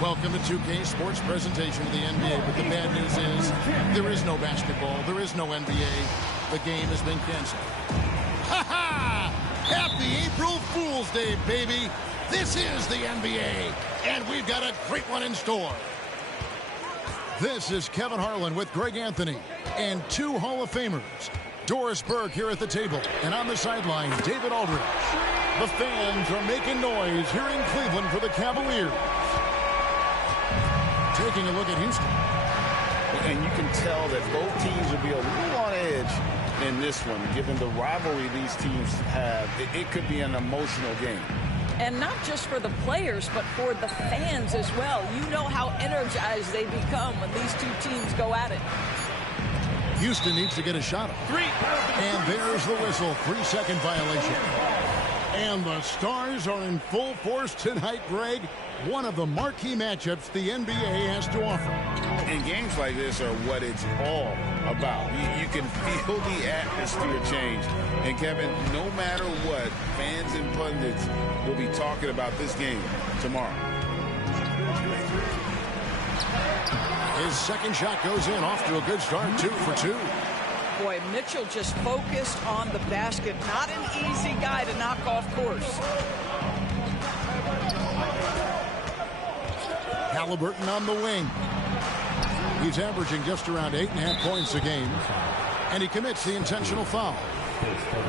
Welcome to 2K Sports presentation of the NBA, but the bad news is there is no basketball, there is no NBA. The game has been canceled. Ha ha! Happy April Fool's Day, baby! This is the NBA, and we've got a great one in store. This is Kevin Harlan with Greg Anthony and two Hall of Famers. Doris Burke here at the table, and on the sideline, David Aldridge. The fans are making noise here in Cleveland for the Cavaliers. Taking a look at Houston. And you can tell that both teams will be a little on edge in this one, given the rivalry these teams have. It could be an emotional game. And not just for the players, but for the fans as well. You know how energized they become when these two teams go at it. Houston needs to get a shot up. And there's the whistle. 3-second violation. And the Stars are in full force tonight, Greg. One of the marquee matchups the NBA has to offer. And games like this are what it's all about. You can feel the atmosphere change. And, Kevin, no matter what, fans and pundits will be talking about this game tomorrow. His second shot goes in, off to a good start, 2 for 2. Boy, Mitchell just focused on the basket. Not an easy guy to knock off course. Halliburton on the wing. He's averaging just around 8.5 points a game. And he commits the intentional foul.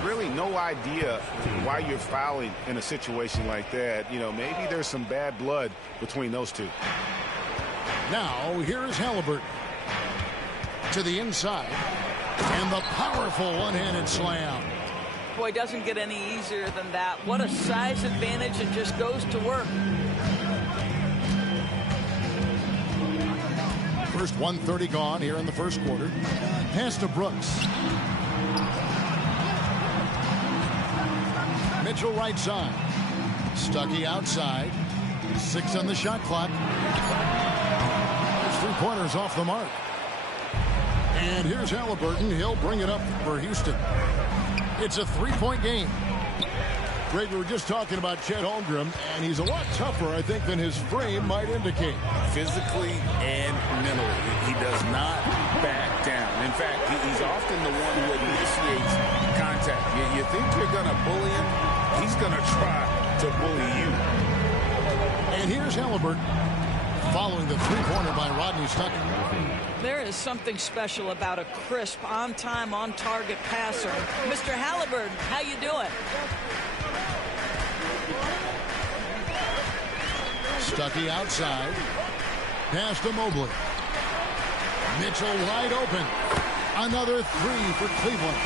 Really no idea why you're fouling in a situation like that. You know, maybe there's some bad blood between those two. Now, here is Halliburton. To the inside. And the powerful one-handed slam. Boy, doesn't get any easier than that. What a size advantage, and just goes to work. First 1:30 gone here in the first quarter. Pass to Brooks. Mitchell right side. Stuckey outside. 6 on the shot clock. There's 3 pointers off the mark. And here's Halliburton. He'll bring it up for Houston. It's a 3-point game. Greg, we were just talking about Chet Holmgren, and he's a lot tougher, I think, than his frame might indicate. Physically and mentally, he does not back down. In fact, he's often the one who initiates contact. You think you're going to bully him, he's going to try to bully you. And here's Halliburton, following the three-pointer by Rodney Stuckey. There is something special about a crisp, on-time, on-target passer. Mr. Halliburton, how you doing? Stuckey outside. Pass to Mobley. Mitchell wide open. Another 3 for Cleveland.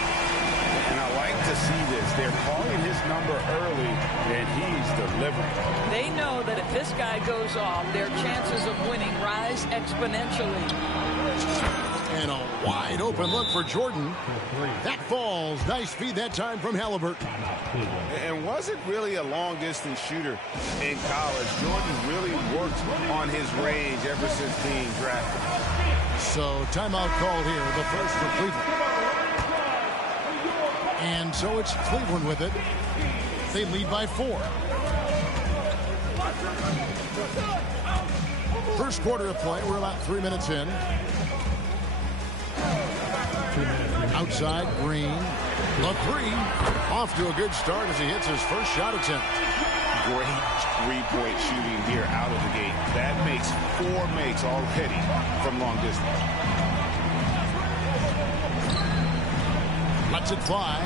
And I like to see this. They're calling his number early, and he's delivering. They know that if this guy goes off, their chances of winning rise exponentially. And a wide open look for Jordan. That falls. Nice feed that time from Halliburton. And wasn't really a long-distance shooter in college. Jordan really worked on his range ever since being drafted. So timeout called here, the first for Cleveland. And so it's Cleveland with it. They lead by 4. First quarter of play. We're about 3 minutes in. Outside, Green. The three. Off to a good start as he hits his first shot attempt. Great three-point shooting here out of the gate. That makes 4 makes already from long distance. Lets it fly.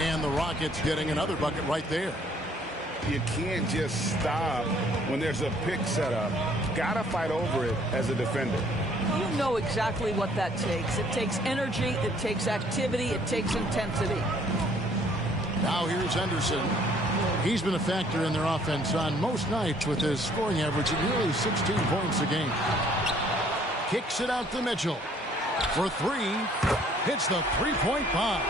And the Rockets getting another bucket right there. You can't just stop when there's a pick set up. Gotta fight over it as a defender. You know exactly what that takes. It takes energy, it takes activity, it takes intensity. Now here's Henderson. He's been a factor in their offense on most nights with his scoring average of nearly 16 points a game. Kicks it out to Mitchell. For three. Hits the three-point bomb.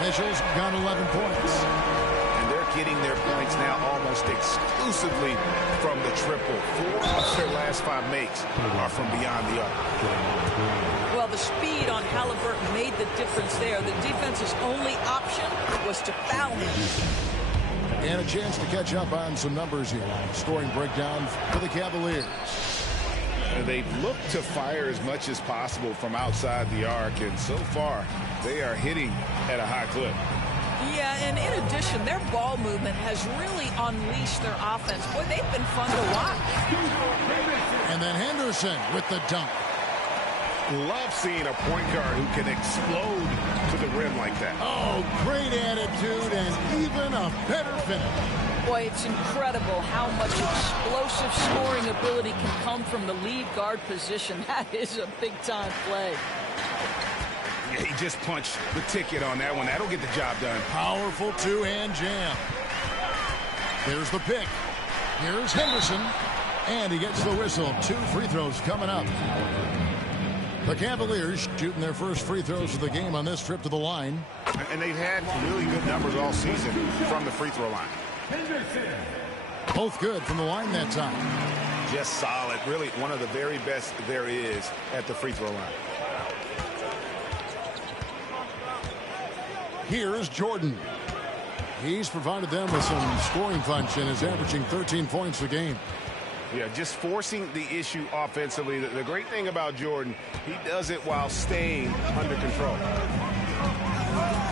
Mitchell's got 11 points. And they're getting their points now almost exclusively from the triple. 4 of their last 5 makes are from beyond the arc. Well, the speed on Halliburton made the difference there. The defense's only option was to foul him. And a chance to catch up on some numbers here. Scoring breakdown for the Cavaliers. They've looked to fire as much as possible from outside the arc, and so far they are hitting at a high clip. Yeah, and in addition, their ball movement has really unleashed their offense. Boy, they've been fun to watch. And then Henderson with the dunk. Love seeing a point guard who can explode to the rim like that. Oh, great attitude and even a better finish. Boy, it's incredible how much explosive scoring ability can come from the lead guard position. That is a big-time play. Yeah, he just punched the ticket on that one. That'll get the job done. Powerful two-hand jam. There's the pick. Here's Henderson. And he gets the whistle. 2 free throws coming up. The Cavaliers shooting their first free throws of the game on this trip to the line. And they've had really good numbers all season from the free throw line. Both good from the line that time. Just solid. Really one of the very best there is at the free throw line. Here's Jordan. He's provided them with some scoring punch and is averaging 13 points a game. Yeah, just forcing the issue offensively. The great thing about Jordan, he does it while staying under control.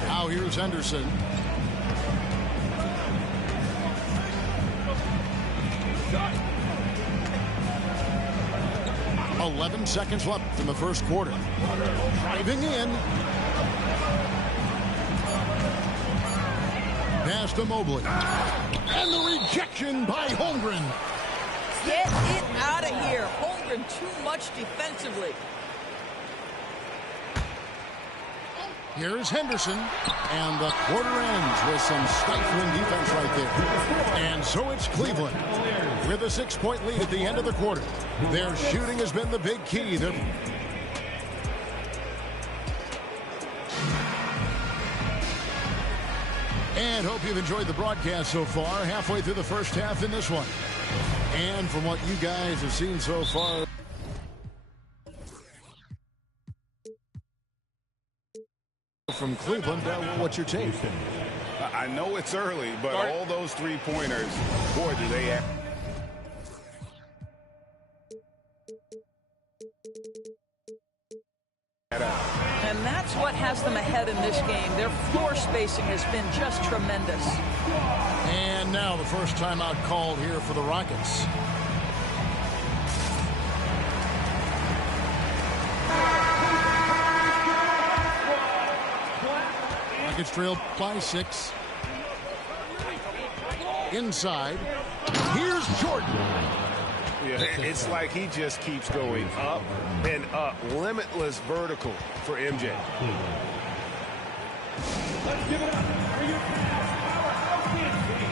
Now here's Henderson. .11 seconds left in the first quarter. Driving in. Pass to Mobley. And the rejection by Holmgren. Get it out of here. Holmgren too much defensively. Here's Henderson. And the quarter ends with some stifling defense right there. And so it's Cleveland with a 6-point lead at the end of the quarter. Their shooting has been the big key. And hope you've enjoyed the broadcast so far. Halfway through the first half in this one. And from what you guys have seen so far, from Cleveland, what's your take? I know it's early, but all those three-pointers, boy, do they have. And that's what has them ahead in this game. Their floor spacing has been just tremendous. And now the first timeout called here for the Rockets. Rockets trailed by 6. Inside. Here's Jordan. Yeah, it's like he just keeps going up and up. Limitless vertical for MJ. Let's give it up for your powerhouse team.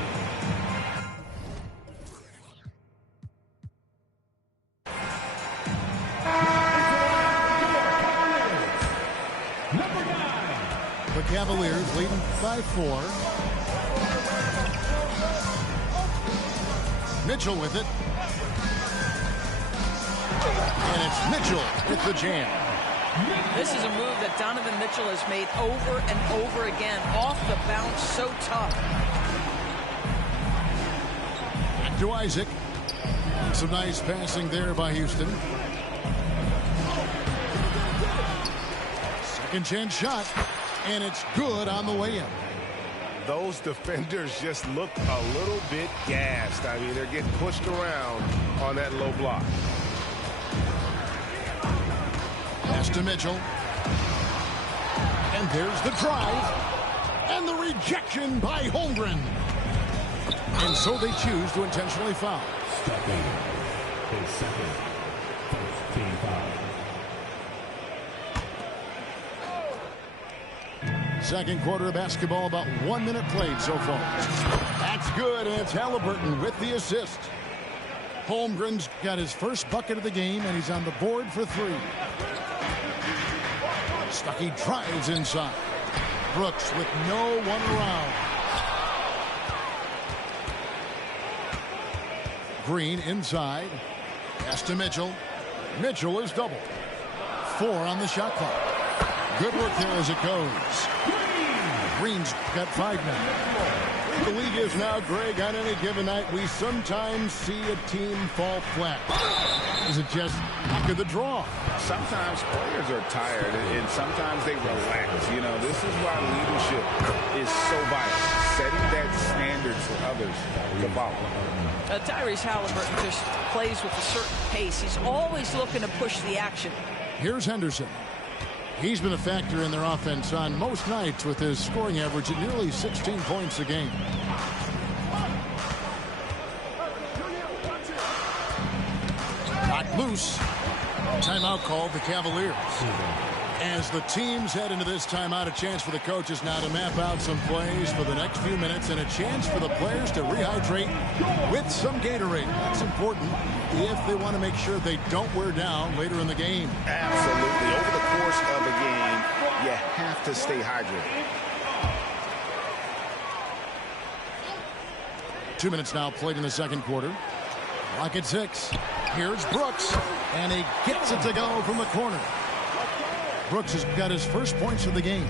Number 9. The Cavaliers leading by 4. Mitchell with it. And it's Mitchell with the jam. This is a move that Donovan Mitchell has made over and over again. Off the bounce, so tough. Back to Isaac. Some nice passing there by Houston. Second chance shot, and it's good on the way in. Those defenders just look a little bit gassed. I mean, they're getting pushed around on that low block. Pass to Mitchell. And there's the drive. And the rejection by Holmgren. And so they choose to intentionally foul. His second team foul. Second quarter of basketball, about 1 minute played so far. That's good, and it's Halliburton with the assist. Holmgren's got his first bucket of the game, and he's on the board for 3. Stuckey drives inside. Brooks with no one around. Green inside. Pass to Mitchell. Mitchell is double. 4 on the shot clock. Good work there as it goes. Green's got 5 now. The league is now, Greg, on any given night, we sometimes see a team fall flat. Is it just luck of the draw? Sometimes players are tired, and sometimes they relax. You know, this is why leadership is so vital. Setting that standard for others to follow. Tyrese Halliburton just plays with a certain pace. He's always looking to push the action. Here's Henderson. He's been a factor in their offense on most nights with his scoring average at nearly 16 points a game. Knocked loose. Timeout called the Cavaliers. As the teams head into this timeout, a chance for the coaches now to map out some plays for the next few minutes and a chance for the players to rehydrate with some Gatorade. That's important if they want to make sure they don't wear down later in the game. Absolutely. Over the course of a game, you have to stay hydrated. 2 minutes now played in the second quarter. Lock at 6. Here's Brooks, and he gets it to go from the corner. Brooks has got his first points of the game.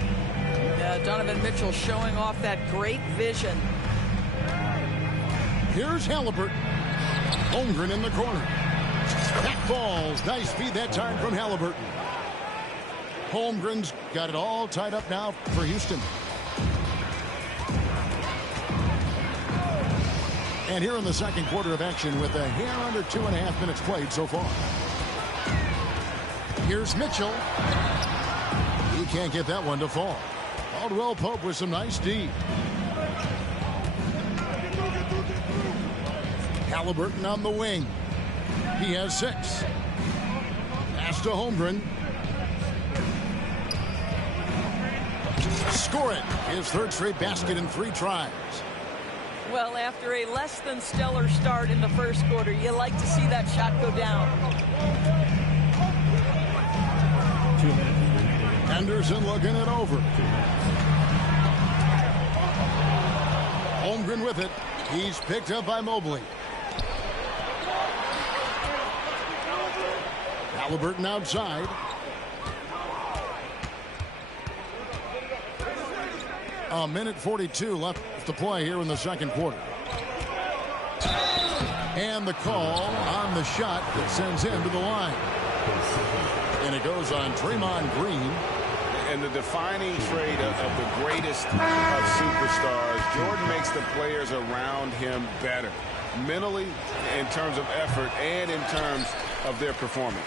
Yeah, Donovan Mitchell showing off that great vision. Here's Halliburton. Holmgren in the corner. That falls. Nice feed that time from Halliburton. Holmgren's got it all tied up now for Houston. And here in the second quarter of action with a hair under 2.5 minutes played so far. Here's Mitchell. He can't get that one to fall. Caldwell Pope with some nice D. Halliburton on the wing. He has 6. Pass to Holmgren. Score it. His third straight basket in 3 tries. Well, after a less than stellar start in the first quarter, you like to see that shot go down. 2 minutes remaining. Henderson looking it over. Holmgren with it. He's picked up by Mobley. Halliburton outside. A minute 42 left to play here in the second quarter. And the call on the shot that sends him to the line. And it goes on Draymond Green. And the defining trait of the greatest of superstars, Jordan makes the players around him better. Mentally, in terms of effort, and in terms of their performance.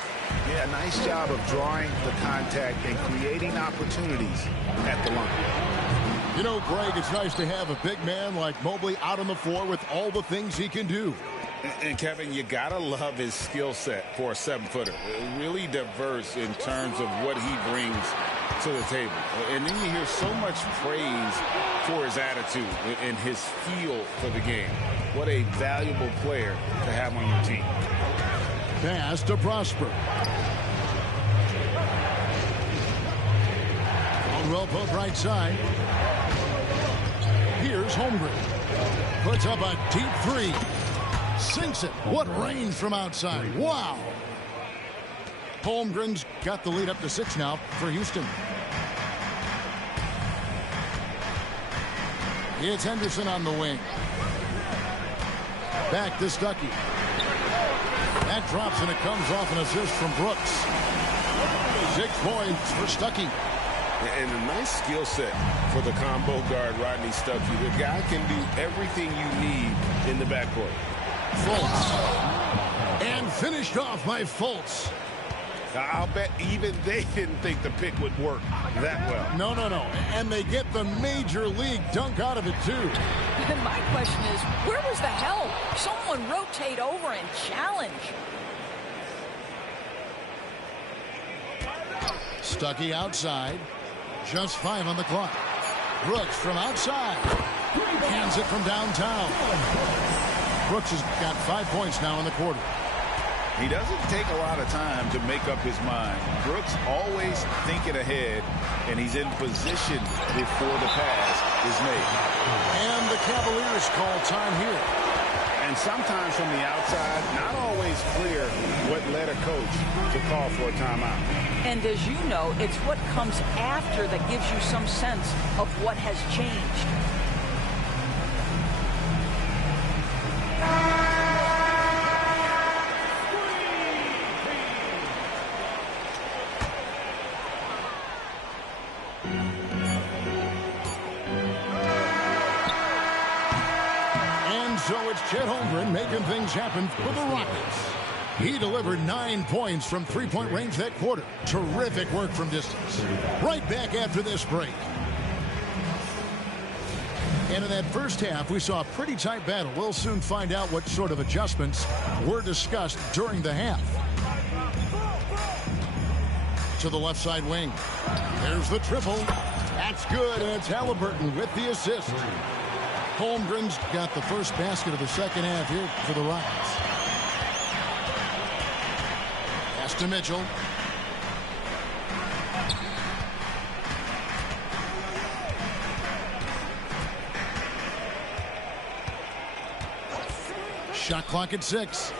Yeah, nice job of drawing the contact and creating opportunities at the line. You know, Greg, it's nice to have a big man like Mobley out on the floor with all the things he can do. And Kevin, you gotta love his skill set for a 7-footer. Really diverse in terms of what he brings to the table. And then you hear so much praise for his attitude and his feel for the game. What a valuable player to have on your team. Pass to Prosper. Caldwell Pope right side. Here's Holmgren. Puts up a deep 3. Sinks it. What range from outside. Wow. Holmgren's got the lead up to 6 now for Houston. It's Henderson on the wing. Back to Stuckey. That drops and it comes off an assist from Brooks. 6 points for Stuckey. And a nice skill set for the combo guard, Rodney Stuckey. The guy can do everything you need in the backcourt. Fultz. And finished off by Fultz. I'll bet even they didn't think the pick would work that well. No. And they get the major league dunk out of it, too. And my question is, where was the help? Someone rotate over and challenge. Stuckey outside. Just 5 on the clock. Brooks from outside. Hands it from downtown. Brooks has got 5 points now in the quarter. He doesn't take a lot of time to make up his mind. Brooks always thinking ahead, and he's in position before the pass is made. And the Cavaliers call time here. And sometimes from the outside, not always clear what led a coach to call for a timeout. And as you know, it's what comes after that gives you some sense of what has changed. So it's Chet Holmgren making things happen for the Rockets. He delivered 9 points from three-point range that quarter. Terrific work from distance. Right back after this break. And in that first half, we saw a pretty tight battle. We'll soon find out what sort of adjustments were discussed during the half. To the left side wing. There's the triple. That's good, and it's Halliburton with the assist. Holmgren's got the first basket of the second half here for the Rockets. Pass to Mitchell. Shot clock at 6.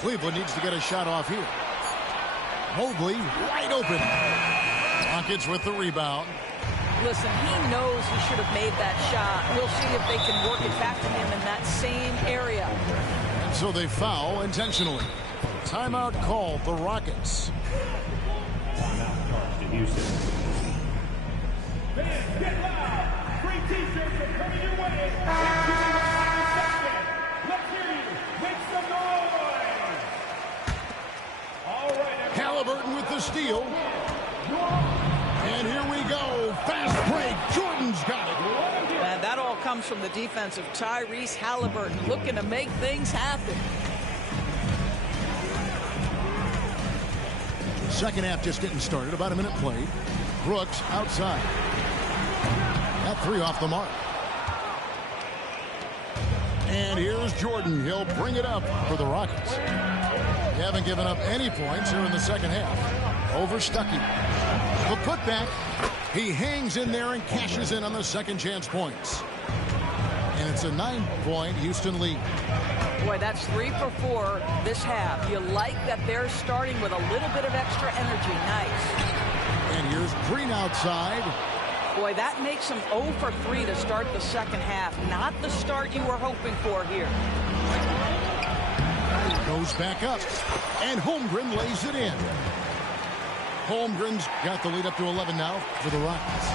Cleveland needs to get a shot off here. Mobley wide open. Rockets with the rebound. Listen, he knows he should have made that shot. We'll see if they can work it back to him in that same area. And so they foul intentionally. Timeout called the Rockets. Fans, get loud. Free t-shirts are coming your way. Let's hear you. Make some noise. All right. Halliburton with the steal. And here we go. Fast break. Jordan's got it. And that all comes from the defense of Tyrese Halliburton, looking to make things happen. Second half just getting started. About a minute played. Brooks outside. That 3 off the mark. And here's Jordan. He'll bring it up for the Rockets. They haven't given up any points here in the second half. Over Stuckey. The putback. He hangs in there and cashes in on the second chance points. And it's a 9-point Houston lead. Boy, that's 3 for 4 this half. You like that they're starting with a little bit of extra energy. Nice. And here's Green outside. Boy, that makes them 0 for 3 to start the second half. Not the start you were hoping for here. Goes back up. And Holmgren lays it in. Holmgren's got the lead up to 11 now for the Rockets.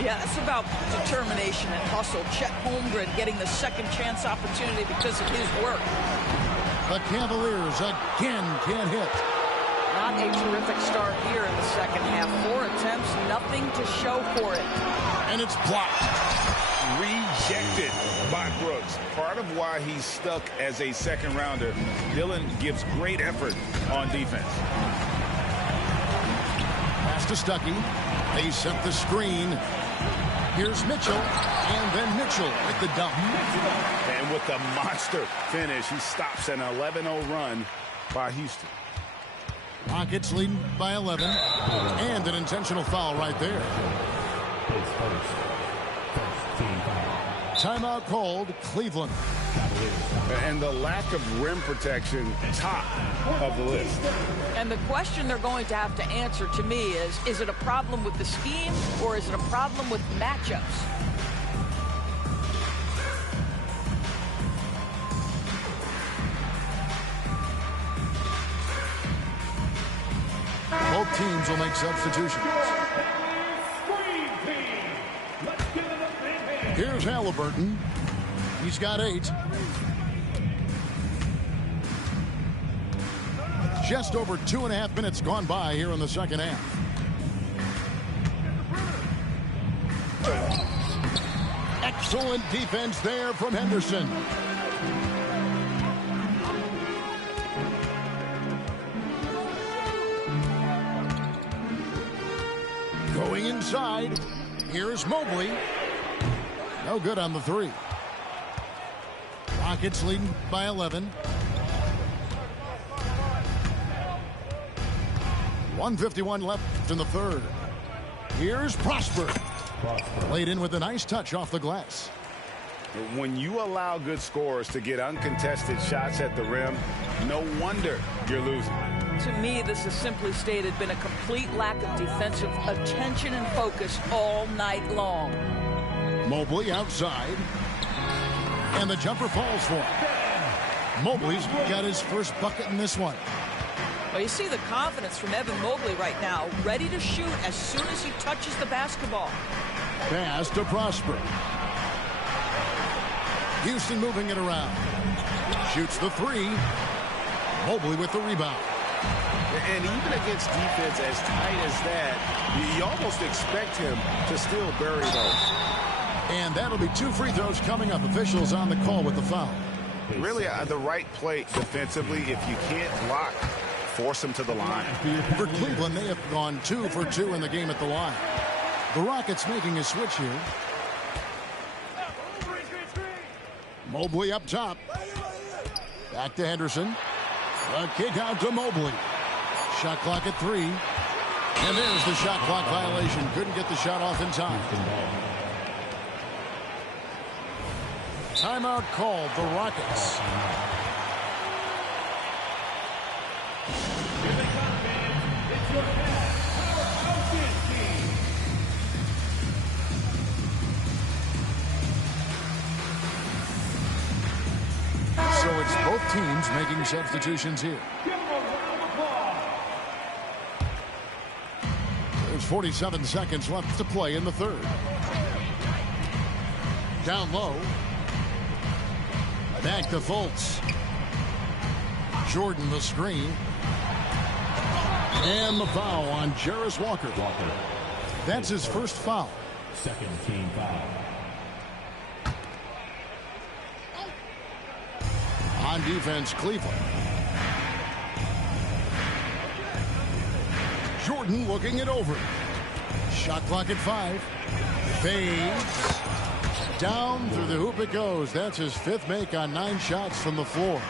Yeah, that's about determination and hustle. Chet Holmgren getting the second chance opportunity because of his work. The Cavaliers again can't hit. Not a terrific start here in the second half. 4 attempts, nothing to show for it. And it's blocked. Rejected by Brooks. Part of why he's stuck as a second rounder. Dillon gives great effort on defense. Pass to Stuckey. They set the screen. Here's Mitchell. And then Mitchell with the dump. And with the monster finish, he stops an 11-0 run by Houston. Rockets leading by 11. And an intentional foul right there. Timeout called Cleveland. And the lack of rim protection, top of the list. And the question they're going to have to answer to me is it a problem with the scheme or is it a problem with matchups? Both teams will make substitutions. Here's Halliburton. He's got 8. Just over 2.5 minutes gone by here in the second half. Excellent defense there from Henderson. Going inside. Here's Mobley. No good on the 3. Rockets leading by 11. 1:51 left in the third. Here's Prosper. Laid in with a nice touch off the glass. When you allow good scorers to get uncontested shots at the rim, no wonder you're losing. To me, this has simply stated been a complete lack of defensive attention and focus all night long. Mobley outside. And the jumper falls for him. Mobley's got his first bucket in this one. Well, you see the confidence from Evan Mobley right now, ready to shoot as soon as he touches the basketball. Pass to Prosper. Houston moving it around. Shoots the 3. Mobley with the rebound. And even against defense as tight as that, you almost expect him to still bury those. And that'll be 2 free throws coming up. Officials on the call with the foul. Really the right play defensively. If you can't block, force him to the line. For Cleveland, they have gone 2 for 2 in the game at the line. The Rockets making a switch here. Mobley up top. Back to Henderson. The kick out to Mobley. Shot clock at 3. And there's the shot clock violation. Couldn't get the shot off in time. Timeout called, the Rockets. So it's both teams making substitutions here. There's 47 seconds left to play in the third. Down low. Back to Fultz. Jordan the screen. And the foul on Jarris Walker. That's his first foul. Second team foul. On defense, Cleveland. Jordan looking it over. Shot clock at 5. Fades. Down through the hoop it goes. That's his 5th make on 9 shots from the floor.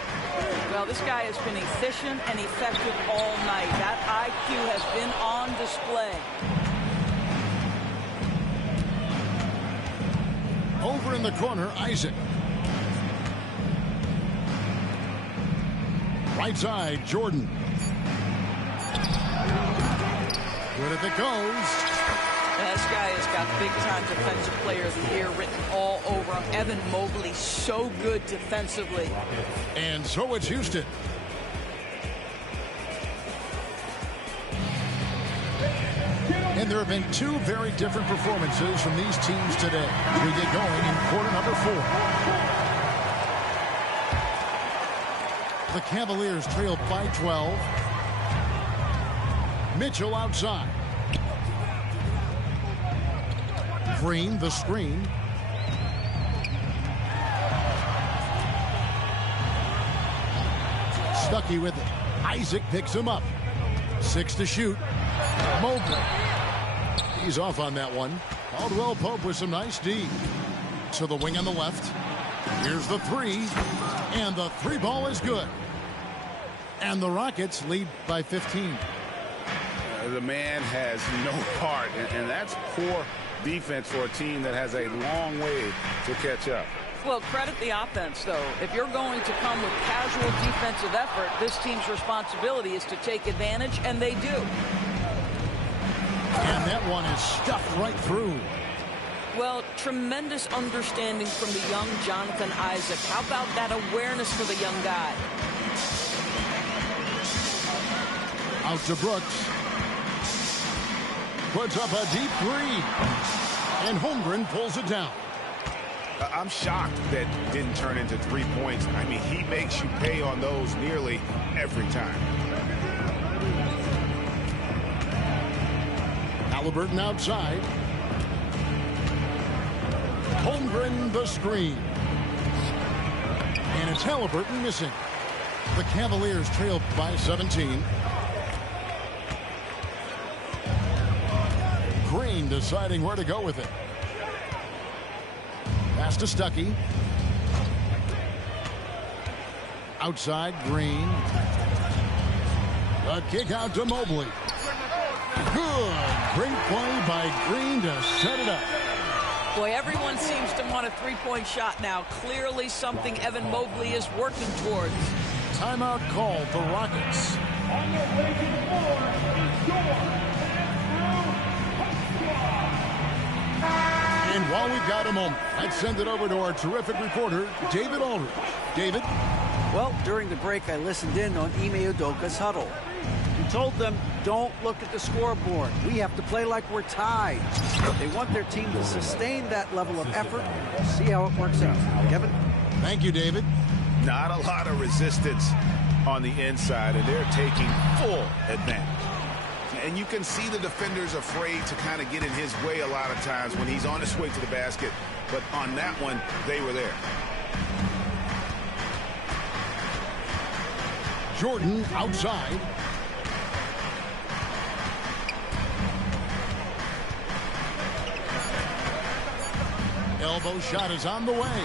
Well, this guy has been efficient and effective all night. That IQ has been on display. Over in the corner, Isaac. Right side, Jordan. Good if it goes. This guy has got big-time Defensive Player of the Year written all over him. Evan Mobley, so good defensively. And so it's Houston. And there have been 2 very different performances from these teams today. We get going in quarter number 4. The Cavaliers trailed by 12. Mitchell outside. Green, the screen. Stuckey with it. Isaac picks him up. 6 to shoot. Mobley. He's off on that one. Caldwell Pope with some nice D. To the wing on the left. Here's the 3. And the 3 ball is good. And the Rockets lead by 15. The man has no heart, and that's poor defense for a team that has a long way to catch up. Well, credit the offense, though. If you're going to come with casual defensive effort, this team's responsibility is to take advantage, and they do. And that one is stuffed right through. Well, tremendous understanding from the young Jonathan Isaac. How about that awareness for the young guy? Out to Brooks. Puts up a deep 3. And Holmgren pulls it down. I'm shocked that didn't turn into 3 points. I mean, he makes you pay on those nearly every time. Halliburton outside. Holmgren the screen. And it's Halliburton missing. The Cavaliers trail by 17. Green deciding where to go with it. Pass to Stuckey. Outside, Green. The kick out to Mobley. Good. Great play by Green to set it up. Boy, everyone seems to want a three-point shot now. Clearly something Evan Mobley is working towards. Timeout called the Rockets. On their way to the floor is your And while we've got a moment, let's send it over to our terrific reporter, David Aldridge. David? Well, during the break, I listened in on Ime Udoka's huddle. He told them, don't look at the scoreboard. We have to play like we're tied. They want their team to sustain that level of effort. See how it works out. Kevin? Thank you, David. Not a lot of resistance on the inside, and they're taking full advantage. And you can see the defenders afraid to kind of get in his way a lot of times when he's on his way to the basket. But on that one, they were there. Jordan outside. Elbow shot is on the way.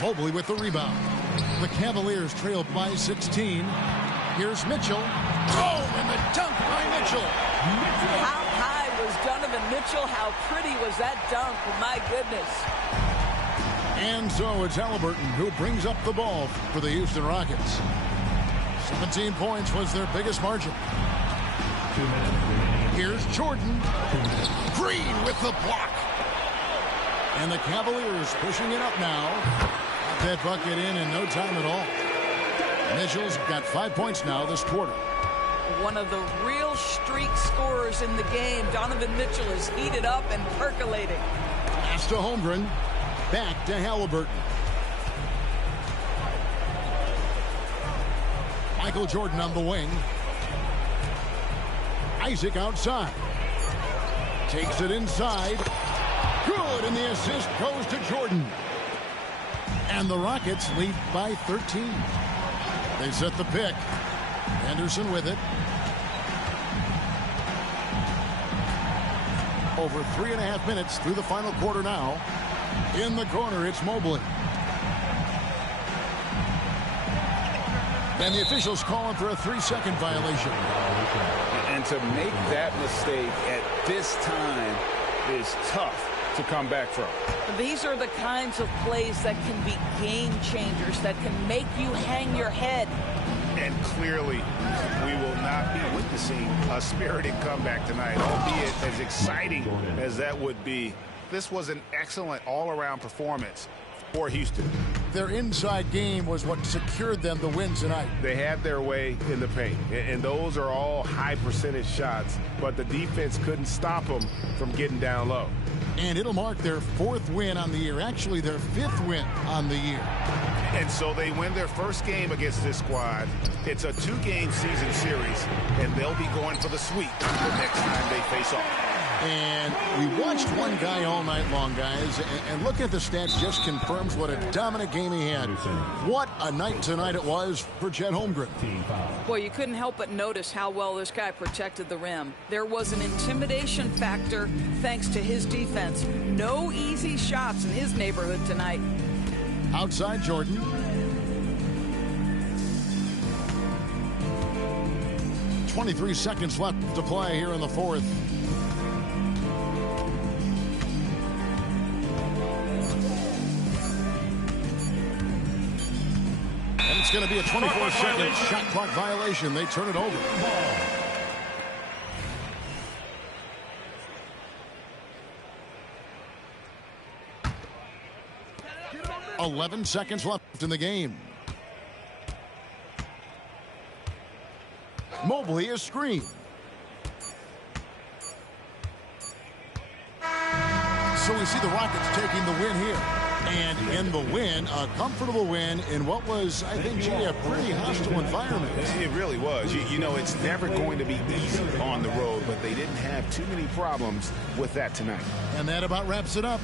Mobley with the rebound. The Cavaliers trail by 16. Here's Mitchell. Oh, and the dunk by Mitchell. How high was Donovan Mitchell? How pretty was that dunk? My goodness. And so it's Halliburton who brings up the ball for the Houston Rockets. 17 points was their biggest margin. Here's Jordan. Green with the block. And the Cavaliers pushing it up now. Got that bucket in no time at all. Mitchell's got 5 points now this quarter. One of the real streak scorers in the game. Donovan Mitchell is heated up and percolating. Pass to Holmgren. Back to Halliburton. Michael Jordan on the wing. Isaac outside. Takes it inside. Good, and the assist goes to Jordan. And the Rockets lead by 13. They set the pick. Anderson with it. Over 3.5 minutes through the final quarter now. In the corner, it's Mobley. And the officials calling for a 3-second violation. And to make that mistake at this time is tough to come back from. These are the kinds of plays that can be game changers, that can make you hang your head. And clearly, we will not be witnessing a spirited comeback tonight, albeit as exciting as that would be. This was an excellent all-around performance for Houston. Their inside game was what secured them the win tonight. They had their way in the paint, and those are all high-percentage shots, but the defense couldn't stop them from getting down low. And it'll mark their 4th win on the year, actually their 5th win on the year. And so they win their first game against this squad. It's a 2-game season series, and they'll be going for the sweep the next time they face off. And we watched one guy all night long, guys, and looking at the stats just confirms what a dominant game he had. What a night tonight it was for Chet Holmgren. Boy, you couldn't help but notice how well this guy protected the rim. There was an intimidation factor thanks to his defense. No easy shots in his neighborhood tonight. Outside Jordan. .23 seconds left to play here in the 4th. And it's going to be a 24-second shot clock violation. They turn it over. 11 seconds left in the game. Mobley is screened. So we see the Rockets taking the win here. And in the win, a comfortable win in what was, I think, Jay, a pretty hostile environment. It really was. You know, it's never going to be easy on the road, but they didn't have too many problems with that tonight. And that about wraps it up.